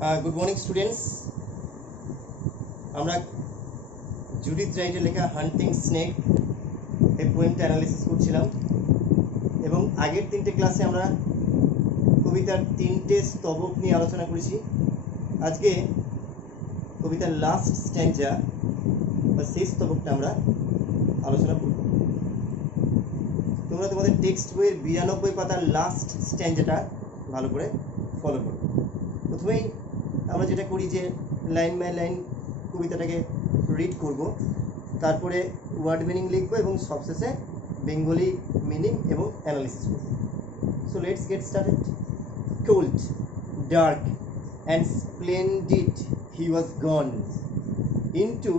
Good morning students. আমরা Judith রাইটের লেখা হান্টিং স্নেক এই পোয়েমটা অ্যানালিসিস করছিলাম এবং আগের তিনটে ক্লাসে আমরা কবিতার তিনটে স্তবক নিয়ে আলোচনা করেছি। আজকে কবিতার লাস্ট স্ট্যান্জা বা সেই স্তবকটা আমরা আলোচনা করব। তোমরা তোমাদের টেক্সট বইয়ের 92 পাতার লাস্ট স্ট্যান্জাটা ভালো করে ফলো করো। প্রথমেই আমরা যেটা করি যে লাইন বাই লাইন কবিতাটাকে রিড করব, তারপরে ওয়ার্ড মিনিং লিখবো এবং সবশেষে বেঙ্গলি মিনিং এবং অ্যানালিসিস করব। So let's get started. Cold, dark and splendid he was gone into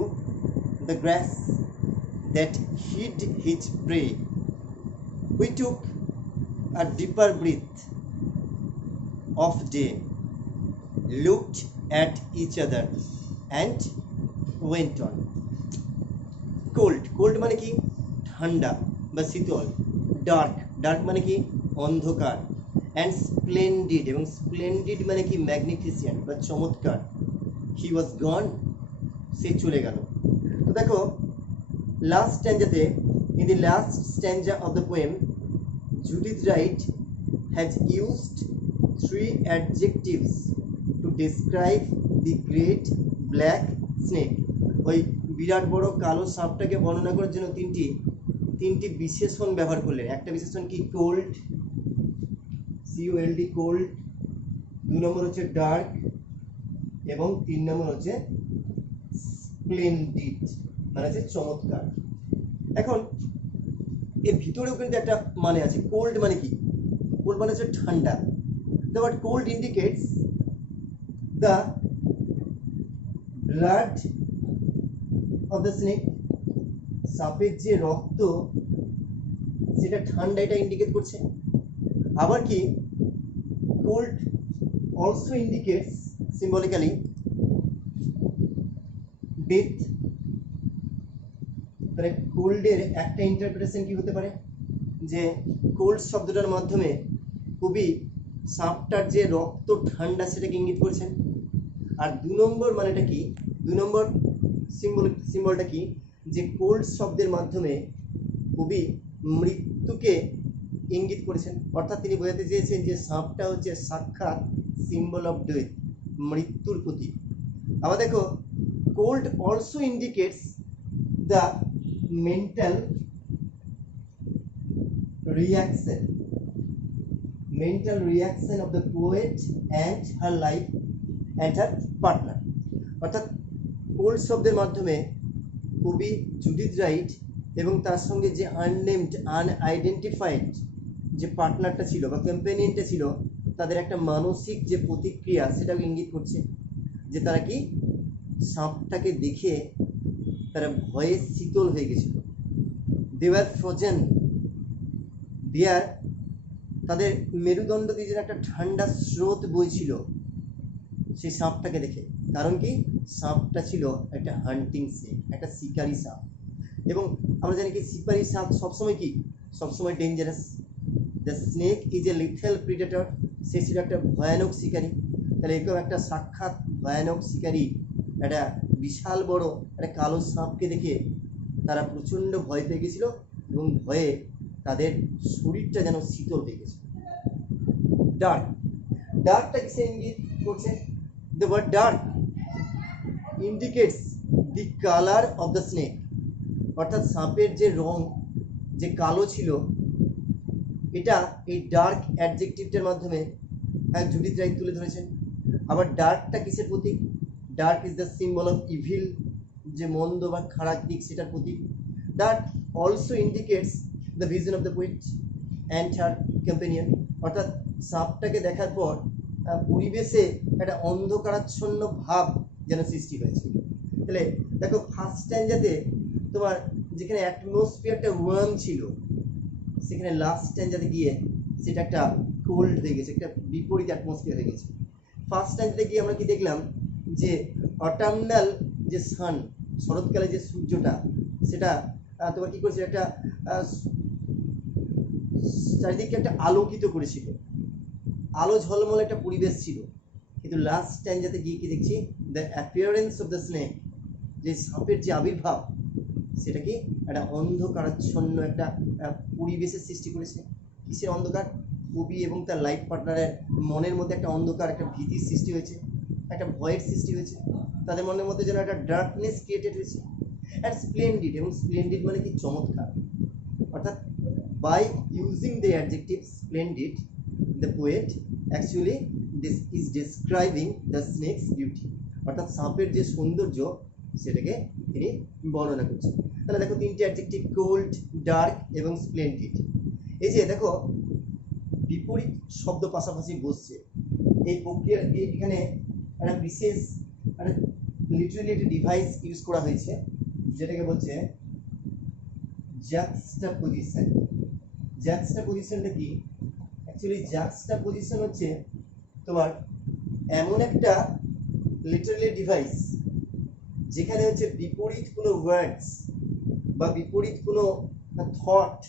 the grass that hid his prey. We took a deeper breath of day, looked at each other and went on. Cold মানে কি ঠান্ডা বা শীতল, dark মানে কি অন্ধকার, and splendid এবং splendid মানে কি ম্যাগনিফিসিয়েন্ট বা চমৎকার। হি ওয়াজ গন, সে চলে গেল। তো দেখো লাস্ট স্ট্যান্জাতে, in the last stanza of the poem, Judith Wright has used 3 adjectives to describe the great black snake. ওই বিরাট বড় কালো সাপটাকে বর্ণনা করার জন্য তিনটি বিশেষণ ব্যবহার করলেন। একটা বিশেষণ কি কোল্ড, COLD কোল্ড, 2 নম্বর হচ্ছে ডার্ক এবং 3 নম্বর হচ্ছে স্প্লেন্ডিড মানে হচ্ছে চমৎকার। এখন এর ভিতরেও কিন্তু একটা মানে আছে। কোল্ড মানে কি? কোল্ড মানে হচ্ছে ঠান্ডা। The word cold indicates the blood of the snake. সাপের যে রক্ত সেটা ঠান্ডা, এটা ইন্ডিকেট করছে। আবার কি cold also indicates symbolically death. তাহলে কোল্ডের একটা ইন্টারপ্রিটেশন কি হতে পারে যে কোল্ড শব্দটার মাধ্যমে কবি সাপটার যে রক্ত ঠান্ডা সেটাকে ইঙ্গিত করছেন। আর 2 নম্বর মানেটা কি, 2 নম্বর সিম্বলটা কি, যে কোল্ড শব্দের মাধ্যমে কবি মৃত্যুকে ইঙ্গিত করেছেন। অর্থাৎ তিনি বোঝাতে চেয়েছেন যে সাপটা হচ্ছে সাক্ষাৎ সিম্বল অফ ডেথ, মৃত্যুর প্রতীক। আবার দেখো cold also indicates the mental reaction of the poet and her life and her partner. অর্থাৎ কোল্ড শব্দের মাধ্যমে কবি জুডিথ রাইট এবং তার সঙ্গে যে আননেমড আনআইডেন্টিফাইড যে পার্টনারটা ছিল বা কম্পেনিয়নটা ছিল, তাদের একটা মানসিক যে প্রতিক্রিয়া সেটাকে ইঙ্গিত করছে যে তারা কি সাপটাকে দেখে তারা ভয়ে শীতল হয়ে গেছিল। দে ওয়ার ফ্রোজেন দেয়ার, তাদের মেরুদণ্ড দিয়ে যেন একটা ঠান্ডা স্রোত বইছিল সেই সাপটাকে দেখে। কারণ কি সাপটা ছিল একটা হান্টিং স্নেক, একটা শিকারী সাপ। এবং আমরা জানি কি শিকারী সাপ সবসময় dangerous. The snake is a lethal predator, সে ছিল একটা ভয়ানক শিকারী। তাহলে এরকম একটা সাক্ষাৎ ভয়ানক শিকারী একটা বিশাল বড় একটা কালো সাপকে দেখে তারা প্রচণ্ড ভয় পেয়ে গেছিল এবং ভয়ে তাদের শরীরটা যেন শীতল হয়ে গেছে। ডার্কটা কিসে ইঙ্গিত করছে? The word dark indicates the colour of the snake. অর্থাৎ সাপের যে রং যে কালো ছিল, এটা এই ডার্ক অ্যাডজেক্টিভটার মাধ্যমে জুডিথ রাইট তুলে ধরেছেন। আবার ডার্কটা কিসের প্রতীক? Dark is the symbol of evil, যে মন্দ বা খারাপ দিক সেটার প্রতীক। Dark also indicates the vision of the poet and her companion. অর্থাৎ সাপটাকে দেখার পর পরিবেশে একটা অন্ধকারাচ্ছন্ন ভাব যেন সৃষ্টি হয়েছিল। তাহলে দেখো ফার্স্ট স্ট্যান্জাতে তোমার যেখানে অ্যাটমসফিয়ারটা ওয়ার্ম ছিল, সেখানে লাস্ট স্ট্যান্জাতে গিয়ে সেটা একটা কোল্ড হয়ে গেছে, একটা বিপরীত অ্যাটমসফিয়ার হয়ে গেছে। ফার্স্ট স্ট্যান্জাতে গিয়ে আমরা কি দেখলাম যে অটামনাল যে সান, শরৎকালে যে সূর্যটা, সেটা তোমার কী করেছিল, একটা চারিদিকে একটা আলোকিত করেছিল, আলো ঝলমলে একটা পরিবেশ ছিল। কিন্তু লাস্ট স্ট্যাঞ্জাতে গিয়ে কি দেখছি, the appearance of the snake, যে সাপের যে আবির্ভাব সেটা কি একটা অন্ধকারাচ্ছন্ন একটা পরিবেশের সৃষ্টি করেছে। কিসের অন্ধকার? কবি এবং তার লাইফ পার্টনারের মনের মধ্যে একটা অন্ধকার, একটা ভীতির সৃষ্টি হয়েছে, একটা ভয়ের সৃষ্টি হয়েছে, তাদের মনের মধ্যে যেন একটা ডার্কনেস ক্রিয়েটেড হয়েছে। অ্যান্ড স্প্লেন্ডিড, এবং স্প্লেন্ডিড মানে কি চমৎকার, অর্থাৎ by using the adjective splendid the poet actually this is describing the snake's beauty, অর্থাৎ সাপের যে সৌন্দর্য সেটাকে তিনি বর্ণনা করছেন। তাহলে দেখো তিনটে অ্যাডজেক্টিভ, কোল্ড, ডার্ক এবং স্প্লেন্ডিড। এই যে দেখো বিপরীত শব্দ পাশাপাশি বসছে, এই প্রক্রিয়া এখানে একটা বিশেষ একটা লিটারালি একটা ডিভাইস ইউজ করা হয়েছে যেটাকে বলছে জাক্সটাপোজিশন। জাক্সটাপোজিশনটা কি? অ্যাকচুয়ালি জাক্সটাপোজিশন হচ্ছে তোমার এমন একটা লিটারালি ডিভাইস যেখানে হচ্ছে বিপরীত কোনো ওয়ার্ডস বা বিপরীত কোনো থট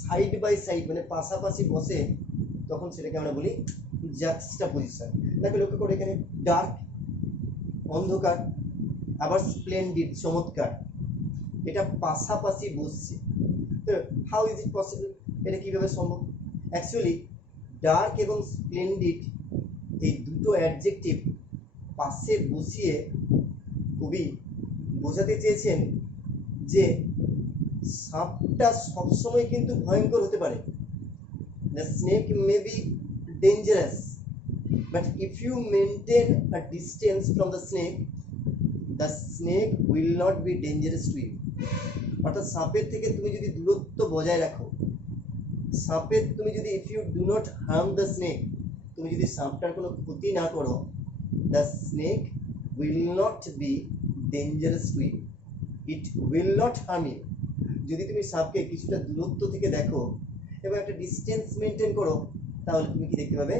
সাইড বাই সাইড মানে পাশাপাশি বসে, তখন সেটাকে আমরা বলি জাক্সটাপোজিশন। দেখো লক্ষ্য করে এখানে ডার্ক অন্ধকার, আবার স্প্লেন্ডিড চমৎকার, এটা পাশাপাশি বসছে। তো হাউ ইজ ইট পসিবল? এটা কীভাবে সম্ভব? অ্যাকচুয়ালি ডার্ক এবং স্প্লেন্ডিড এই দুটো অ্যাডজেক্টিভ পাশে বসিয়ে কবি বোঝাতে চেয়েছেন যে সাপটা সবসময় কিন্তু ভয়ঙ্কর হতে পারে। The snake may be dangerous, but if you maintain a distance from the snake will not be dangerous to you. অর্থাৎ সাপের থেকে তুমি যদি দূরত্ব বজায় রাখো, সাপের তুমি যদি if you do not harm the snake, তুমি যদি সাপটার কোনো ক্ষতি না করো, the snake will not be dangerous to you, it will not harm you. যদি তুমি সাপকে কিছুটা দূরত্ব থেকে দেখো এবং একটা ডিস্টেন্স মেনটেন করো, তাহলে তুমি কি দেখতে পাবে?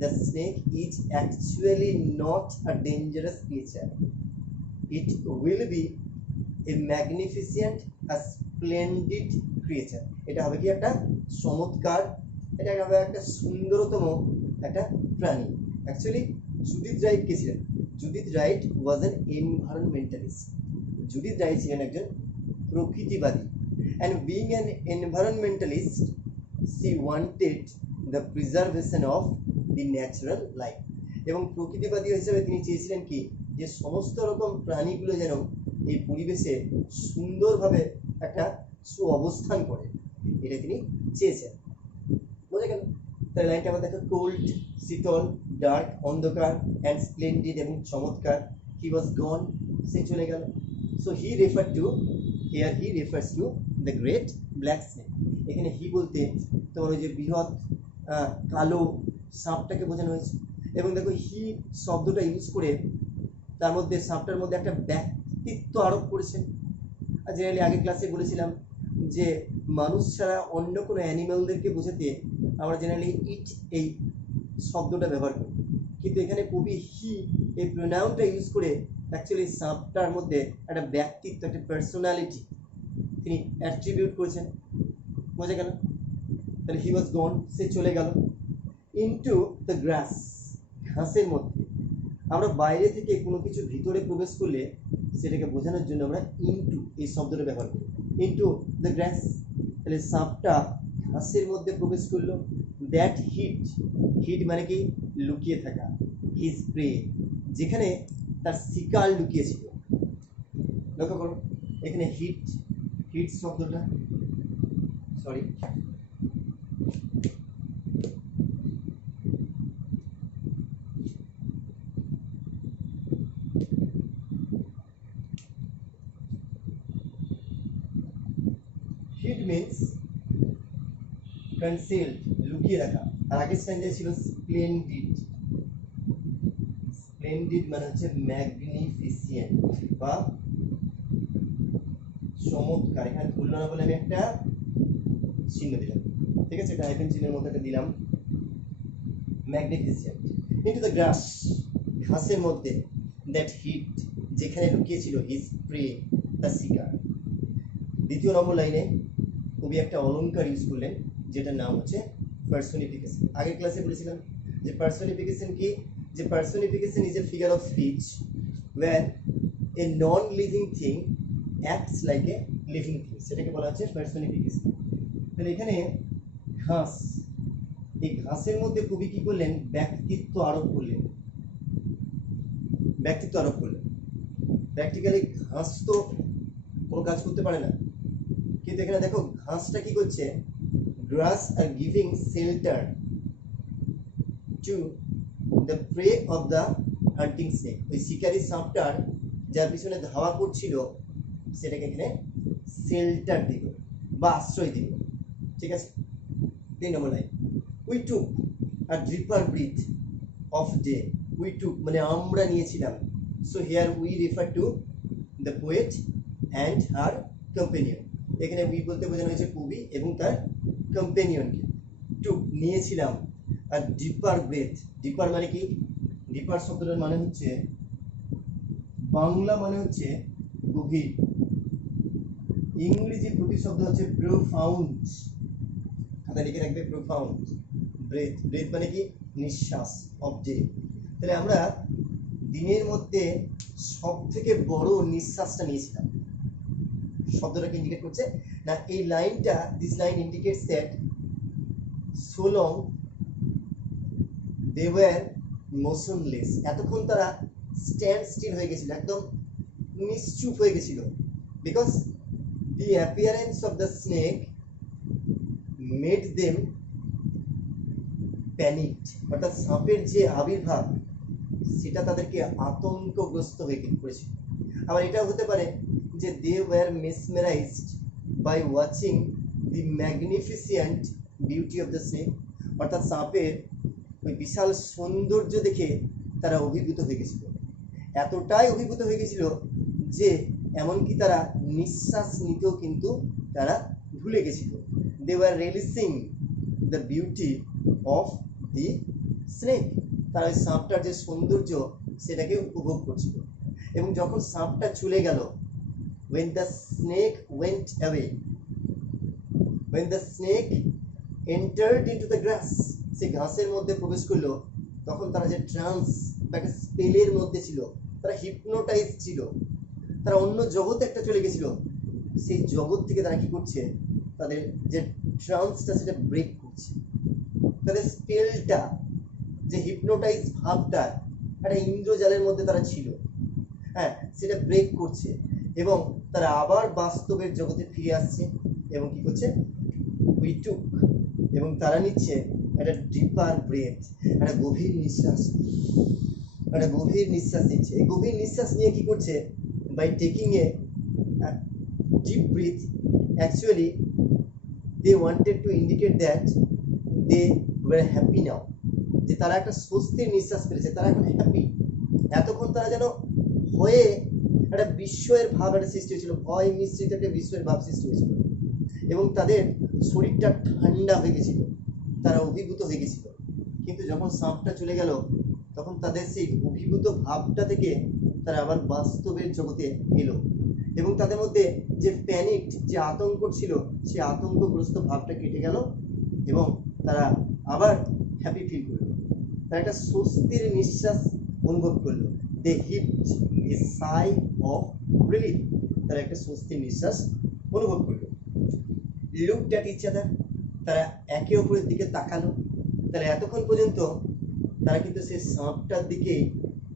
The snake is actually not a dangerous creature, it will be a magnificent, a splendid creature. এটা হবে কি একটা চমৎকার, এটা হবে একটা সুন্দরতম একটা প্রাণী। অ্যাকচুয়ালি জুডিথ রাইট কে ছিলেন? Judith Wright was an environmentalist. Judith Wright ছিলেন একজন প্রকৃতিবাদী। And being an environmentalist, she wanted the preservation of the natural life। এবং প্রকৃতিবাদী হিসেবে তিনি চেয়েছিলেন কি, যে সমস্ত রকম প্রাণীগুলো যেন এই পরিবেশে সুন্দরভাবে একটা অবস্থান করে, এটা তিনি চেয়েছেন। বোঝা গেল? তাহলে লাইনটা আবার দেখো, কোল্ড শীতল, ডার্ক অন্ধকার, অ্যান্ড স্প্লেন্ডিড এবং চমৎকার, হি ওয়াজ গন, সে চলে গেল। So he refer to, here he refers to the great black snake. এখানে হি বলতে তোমার ওই যে বৃহৎ কালো সাপটাকে বোঝানো হয়েছে। এবং দেখো হি শব্দটা ইউজ করে তার মধ্যে সাপটার মধ্যে একটা ব্যক্তিত্ব আরোপ করেছেন। আর জেনারেলি আগের ক্লাসে বলেছিলাম যে মানুষ ছাড়া অন্য কোনো অ্যানিম্যালদেরকে বোঝাতে আমরা জেনারেলি ইট এই শব্দটা ব্যবহার করি, কিন্তু এখানে কবি হি এই প্রোনাউনটা ইউজ করে অ্যাকচুয়ালি সাপটার মধ্যে একটা ব্যক্তিত্ব, একটা পার্সোনালিটি তিনি অ্যাট্রিবিউট করেছেন। বোঝা গেল? তাহলে হি ওয়াজ গন, সে চলে গেল, ইনটু দ্য গ্রাস, ঘাসের মধ্যে। আমরা বাইরে থেকে কোনো কিছু ভিতরে প্রবেশ করলে সেটাকে বোঝানোর জন্য আমরা ইনটু এই শব্দটা ব্যবহার করি, ইনটু দ্য গ্রাস। তাহলে সাপটা ঘাসের মধ্যে প্রবেশ করলো। দ্যাট হিট, হিট মানে কি লুকিয়ে থাকা, হিজ প্রে, যেখানে তার শিকার লুকিয়েছিল। লক্ষ্য করো এখানে হিট, হিট শব্দটা, সরি হিট মিনস কনসিল্ড, লুকিয়ে রাখা। আর আগের স্ট্যান্ডার্ড ছিল স্প্লেন্ডিড। স্প্লেন্ডিড মানে হচ্ছে ম্যাগনিফিসিয়েন্ট বা চমৎকার। এখানে ভুল না বলে আমি একটা চিহ্ন দিলাম, ঠিক আছে, এটা হাইফেন চিহ্নের মধ্যে একটা দিলাম, ম্যাগনিফিসিয়েন্ট। ইনটু দ্য গ্রাস, ঘাসের মধ্যে, দ্যাট হিট, যেখানে লুকিয়েছিল, হিজ প্রে, তার শিকার। দ্বিতীয় নম্বর লাইনে কবি একটা অলংকার ইউজ করলেন যেটার নাম হচ্ছে পার্সোনিফিকেশন। আগের ক্লাসে বলেছিলাম যে পার্সোনিফিকেশন কি, যে personification is a figure of speech where a non living thing acts like a living thing, সেটাকে বলা হচ্ছে পার্সনিফিকেশন। তাহলে এখানে ঘাস, এই ঘাসের মধ্যে কবি কি করলেন, ব্যক্তিত্ব আরোপ করলেন, ব্যক্তিত্ব আরোপ করলেন। প্র্যাকটিক্যালি ঘাস তো কোনো কাজ করতে পারে না, কিন্তু এখানে দেখো ঘাসটা কি করছে, grass are giving shelter to the prey of the hunting snake. ওই শিকারী সাপটার যার পিছনে ধাওয়া করছিল সেটাকে এখানে শেল্টার দিল বা আশ্রয় দিল। ঠিক আছে, 3 number line, we took a deeper breath of day. We took মানে আমরা নিয়েছিলাম, so here we refer to the poet and her companion. এখানে উই বলতে বোঝানো হয়েছে কবি এবং তার কম্পেনিয়নকে। টুক নিয়েছিলাম, আর ডিপার ব্রেথ, ডিপার মানে কি, ডিপার শব্দটার মানে হচ্ছে বাংলা মানে হচ্ছে গভীর, ইংরেজি প্রতিশব্দ হচ্ছে প্রোফাউন্ড, খাতা লিখে রাখবে প্রোফাউন্ড। ব্রেথ, ব্রেথ মানে কি নিঃশ্বাস, অফ ডে। তাহলে আমরা দিনের মধ্যে সব থেকে বড় নিঃশ্বাসটা নিয়েছিলাম। শব্দটাকে ইন্ডিকেট করছে না এই লাইনটা, this line indicates that so long they were motionless, এতক্ষণ তারা স্ট্যান্ড স্টিল হয়ে গেছিল, একদম নিশ্চুপ হয়ে গেছিল। Because the appearance of the snake made them panicked, অর্থাৎ সাপের যে আবির্ভাব সেটা তাদেরকে আতঙ্কগ্রস্ত হয়ে পড়েছিল। আবার এটাও হতে পারে যে they were mesmerized by watching the magnificent beauty of the snake, অর্থাৎ সাপের ওই বিশাল সৌন্দর্য দেখে তারা অভিভূত হয়ে গেছিল, এতটাই অভিভূত হয়ে গেছিল যে এমনকি তারা নিঃশ্বাস নিতেও কিন্তু তারা ভুলে গেছিল। They were relishing the beauty of the snake, তারা ওই সাপটার যে সৌন্দর্য সেটাকে উপভোগ করছিল। এবং যখন সাপটা চলে গেল, when the snake went away, when the snake entered into the grass, সে ঘাসের মধ্যে প্রবেশ করলো, তখন তারা যে ট্রান্স বা একটা স্পেলের মধ্যে ছিল, তারা হিপনোটাইজ ছিল, তারা অন্য জগতে একটা চলে গেছিল। সেই জগৎ থেকে তারা কি করছে, তাদের যে ট্রান্সটা সেটা ব্রেক করছে, তাদের স্পেলটা, যে হিপনোটাইজ ভাবটা একটা ইন্দ্রজালের মধ্যে তারা ছিল, হ্যাঁ, সেটা ব্রেক করছে এবং তারা আবার বাস্তবের জগতে ফিরে আসছে। এবং কি করছে, উই টুক, এবং তারা নিচ্ছে একটা ডিপার ব্রেথ, একটা গভীর নিঃশ্বাস, একটা গভীর নিঃশ্বাস নিচ্ছে। এই গভীর নিঃশ্বাস নিয়ে কি করছে, by taking a deep breath, actually they wanted to indicate that they were happy now, যে তারা একটা স্বস্তির নিঃশ্বাস ফেলেছে, তারা এখন হ্যাপি। এতক্ষণ তারা যেন ভয়ে একটা বিস্ময়ের ভাব একটা সৃষ্টি হয়েছিল, ভয় মিশ্রিত একটা বিস্ময়ের ভাব সৃষ্টি হয়েছিল এবং তাদের শরীরটা ঠান্ডা হয়ে গেছিল, তারা অভিভূত হয়ে গেছিল। কিন্তু যখন সাপটা চলে গেল, তখন তাদের সেই অভিভূত ভাবটা থেকে তারা আবার বাস্তবের জগতে এলো এবং তাদের মধ্যে যে প্যানিক, যে আতঙ্ক ছিল, সেই আতঙ্কগ্রস্ত ভাবটা কেটে গেল এবং তারা আবার হ্যাপি ফিল করলো, তারা একটা স্বস্তির নিঃশ্বাস অনুভব করলো। দে হিভড এ সাই অফ রিলিফ, তারা একটা স্বস্তির নিঃশ্বাস অনুভব করলো। লুকড অ্যাট ইচ আদার, তারা একে অপরের দিকে তাকালো। তাহলে এতক্ষণ পর্যন্ত তারা কিন্তু সেই সাপটার দিকে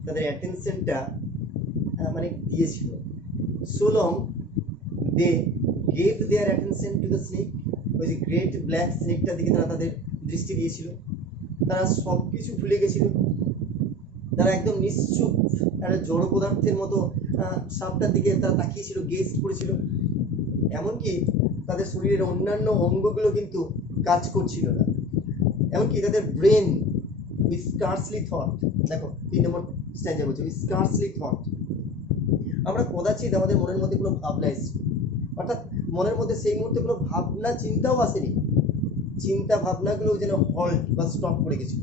তাদের অ্যাটেনশনটা মানে দিয়েছিল। So long they gave their attention to the snake, ওই যে গ্রেট ব্ল্যাক স্নেকটার দিকে তারা তাদের দৃষ্টি দিয়েছিল। তারা সব কিছু ভুলে গেছিল, তারা একদম নিশ্চুপ একটা জড় পদার্থের মতো সাপটার দিকে তারা তাকিয়েছিল, গেজ করেছিল। এমনকি তাদের শরীরের অন্যান্য অঙ্গগুলো কিন্তু কাজ করছিল না, এমনকি তাদের ব্রেন উইথ স্কার্সলি থট, দেখো 3 নম্বর স্ট্যান্ডে বলছে উইথ স্কার্সলি থট, আমরা কদাচিৎ আমাদের মনের মধ্যে কোনো ভাবনা এসেছে, অর্থাৎ মনের মধ্যে সেই মুহূর্তে কোনো ভাবনা চিন্তাও আসেনি, চিন্তা ভাবনাগুলো যেন হল্ট বা স্টপ করে গেছিল।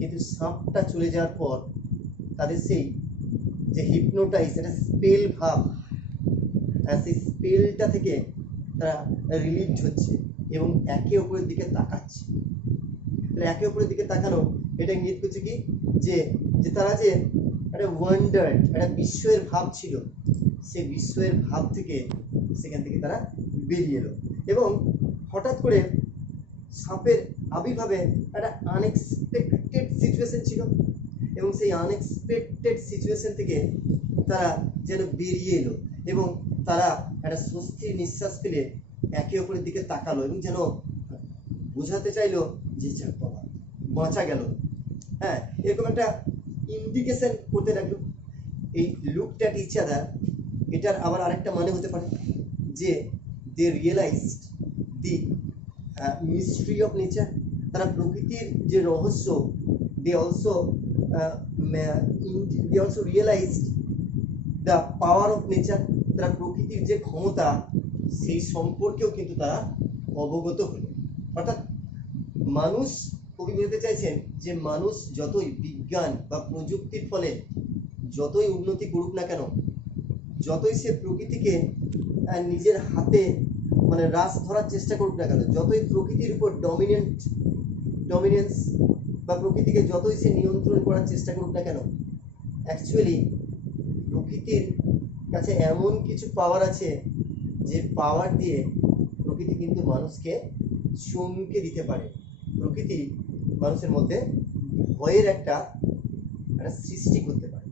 কিন্তু সাপটা চলে যাওয়ার পর তাদের সেই যে হিপনোটাইজ, একটা স্পেল ভাব, সেই স্পেলটা থেকে তারা রিলিভড হচ্ছে এবং একে অপরের দিকে তাকাচ্ছে। তাহলে একে অপরের দিকে তাকানো এটা ইঙ্গিত করছে কি, যে যে তারা যে একটা ওয়ান্ডার, একটা বিস্ময়ের ভাব ছিল, সেই বিস্ময়ের ভাব থেকে সেখান থেকে তারা বেরিয়ে এলো এবং হঠাৎ করে সাপের আবির্ভাবে একটা আনএক্সপেক্টেড সিচুয়েশন ছিল এবং সেই আনএক্সপেক্টেড সিচুয়েশন থেকে তারা যেন বেরিয়ে এলো এবং তারা একটা স্বস্তির নিঃশ্বাস ফেলে একে অপরের দিকে তাকালো এবং যেন বোঝাতে চাইলো যে বাবা বাঁচা গেল। হ্যাঁ, এরকম একটা ইন্ডিকেশন করতে লাগলো। এই লুকড অ্যাট ইচ আদার, এটার আবার আরেকটা মানে হতে পারে যে they realized the mystery of nature. তারা প্রকৃতির যে রহস্য, they also realized the power of nature. তারা প্রকৃতির যে ক্ষমতা সেই সম্পর্কেও কিন্তু তারা অবগত হলো। অর্থাৎ মানুষ, কবি বলতে চাইছেন যে মানুষ যতই বিজ্ঞান বা প্রযুক্তির ফলে যতই উন্নতি করুক না কেন, যতই সে প্রকৃতিকে নিজের হাতে মানে রাস ধরার চেষ্টা করুক না কেন, যতই প্রকৃতির উপর ডমিনেন্স বা প্রকৃতিকে যতই সে নিয়ন্ত্রণ করার চেষ্টা করুক না কেন, অ্যাকচুয়ালি প্রকৃতির কাছে এমন কিছু পাওয়ার আছে যে পাওয়ার দিয়ে প্রকৃতি কিন্তু মানুষকে চমকে দিতে পারে। প্রকৃতি মানুষের মধ্যে ভয়ের একটা সৃষ্টি করতে পারে।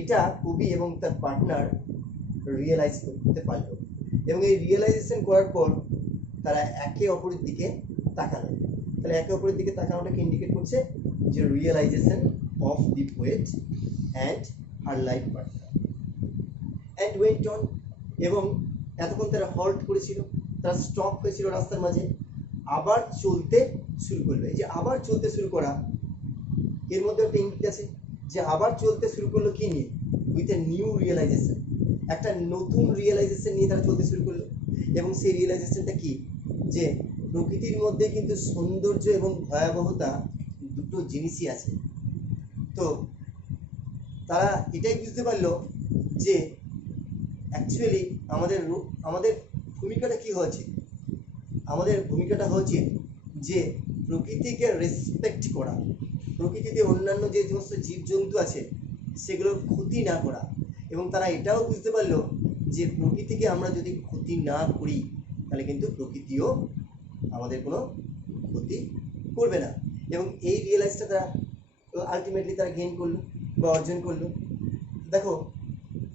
এটা কবি এবং তার পার্টনার রিয়েলাইজ করতে পারলো এবং এই রিয়েলাইজেশন করার পর তারা একে অপরের দিকে তাকালো। তাহলে একে অপরের দিকে তাকানোটাকে ইন্ডিকেট করছে যে realisation of the poet and her life partner and went on. এবং এতক্ষণ তারা হল্ট করেছিল, তারা স্টপ হয়েছিল রাস্তার মাঝে, আবার চলতে শুরু করলো। এই যে আবার চলতে শুরু করা, এর মধ্যে একটা ইঙ্গিত আছে যে আবার চলতে শুরু করলো কি নিয়ে? With a new realisation. একটা নতুন রিয়েলাইজেশন নিয়ে তারা চলতে শুরু করলো এবং সেই রিয়েলাইজেশনটা কি? যে প্রকৃতির মধ্যে কিন্তু সৌন্দর্য এবং ভয়াবহতা দুটো জিনিসই আছে। তো তারা এটাই বুঝতে পারলো যে অ্যাকচুয়ালি আমাদের ভূমিকাটা কি হওয়া উচিত? আমাদের ভূমিকাটা হওয়া উচিত যে প্রকৃতিকে রেসপেক্ট করা, প্রকৃতিতে অন্যান্য যে সমস্ত জীবজন্তু আছে সেগুলোর ক্ষতি না করা। এবং তারা এটাও বুঝতে পারলো যে প্রকৃতিকে আমরা যদি ক্ষতি না করি তাহলে কিন্তু প্রকৃতিও আমাদের কোনো ক্ষতি করবে না। এবং এই রিয়েলাইজটা তারা আলটিমেটলি তারা গেইন করলো বা অর্জন করলো। দেখো,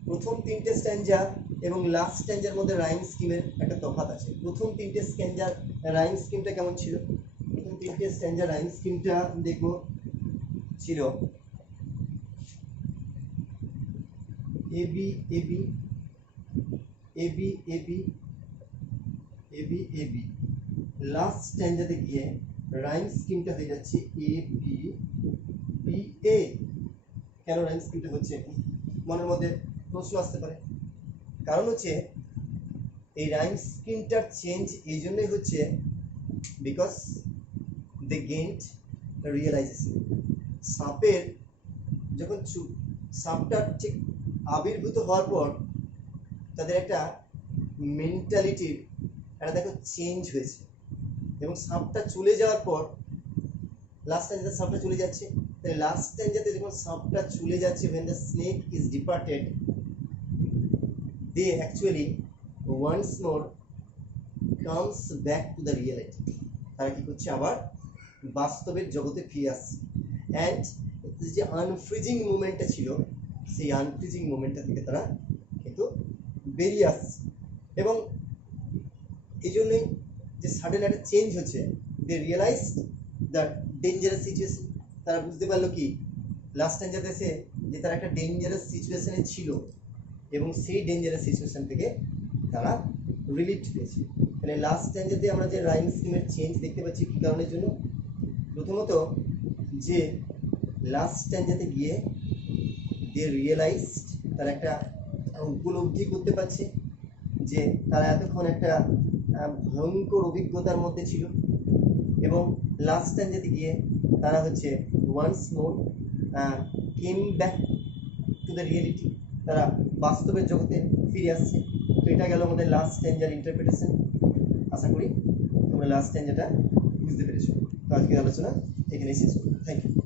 প্রথম তিনটে স্ট্যাঞ্জা এবং লাস্ট স্ট্যাঞ্জার মধ্যে রাইম স্কিমের একটা তফাৎ আছে। প্রথম তিনটে স্ট্যাঞ্জার রাইম স্কিমটা কেমন ছিল? প্রথম তিনটে স্ট্যাঞ্জার রাইম স্কিমটা দেখবো ছিল A B A B A B A B A B A B. Last স্ট্যাঞ্জাতে গিয়ে রাইম স্কিমটা হয়ে যাচ্ছে এ বি বি এ। কেন রাইম স্কিমটা হচ্ছে? মনের মধ্যে প্রশ্ন আসতে পারে। কারণ হচ্ছে এই রাইম স্কিমটার চেঞ্জ এই জন্যই হচ্ছে বিকজ দে গেইনড রিয়েলাইজেশন। সাপের যখন সাপটা ঠিক আবির্ভূত হওয়ার পর তাদের একটা মেন্টালিটির একটা দেখো চেঞ্জ হয়েছে এবং সাপটা চলে যাওয়ার পর লাস্ট টাইম যাতে সাপটা চলে যাচ্ছে, তাহলে লাস্ট টাইম যাতে যখন সাপটা চলে যাচ্ছে, when the snake is departed, they actually once more comes back to the reality. তারা কি করছে? আবার বাস্তবের জগতে ফিরে আসছে। অ্যান্ড যে আনফ্রিজিং মুভমেন্টটা ছিল সেই আনফ্রিজিং মুভমেন্টটা থেকে তারা কিন্তু বেরিয়ে আসছে। এবং এই জন্যই যে সাডেন একটা চেঞ্জ হচ্ছে, দে রিয়েলাইজ দ্য ডেঞ্জারাস সিচুয়েশন। তারা বুঝতে পারলো কি লাস্ট টাইম যাতে সে যে তারা একটা ডেঞ্জারাস সিচুয়েশনে ছিল এবং সেই ডেঞ্জারাস সিচুয়েশন থেকে তারা রিলিফ পেয়েছে। তাহলে লাস্ট টাইম যাতে আমরা যে রাইম স্কিমের চেঞ্জ দেখতে পাচ্ছি কী কারণের জন্য? প্রথমত যে লাস্ট টাইম যাতে গিয়ে দে রিয়েলাইজ, তারা একটা উপলব্ধি করতে পারছে যে তারা এতক্ষণ একটা ভয়ঙ্কর অভিজ্ঞতার মধ্যে ছিল। এবং লাস্ট টাইম যেতে গিয়ে তারা হচ্ছে once more came back to the reality, তারা বাস্তবের জগতে ফিরে আসছে। তো এটা গেল আমাদের লাস্ট স্ট্যাঞ্জার ইন্টারপ্রিটেশন। আশা করি তোমরা লাস্ট স্ট্যাঞ্জাটা বুঝতে পেরেছো। তো আজকের আলোচনা এখানেই শেষ করব। Thank you.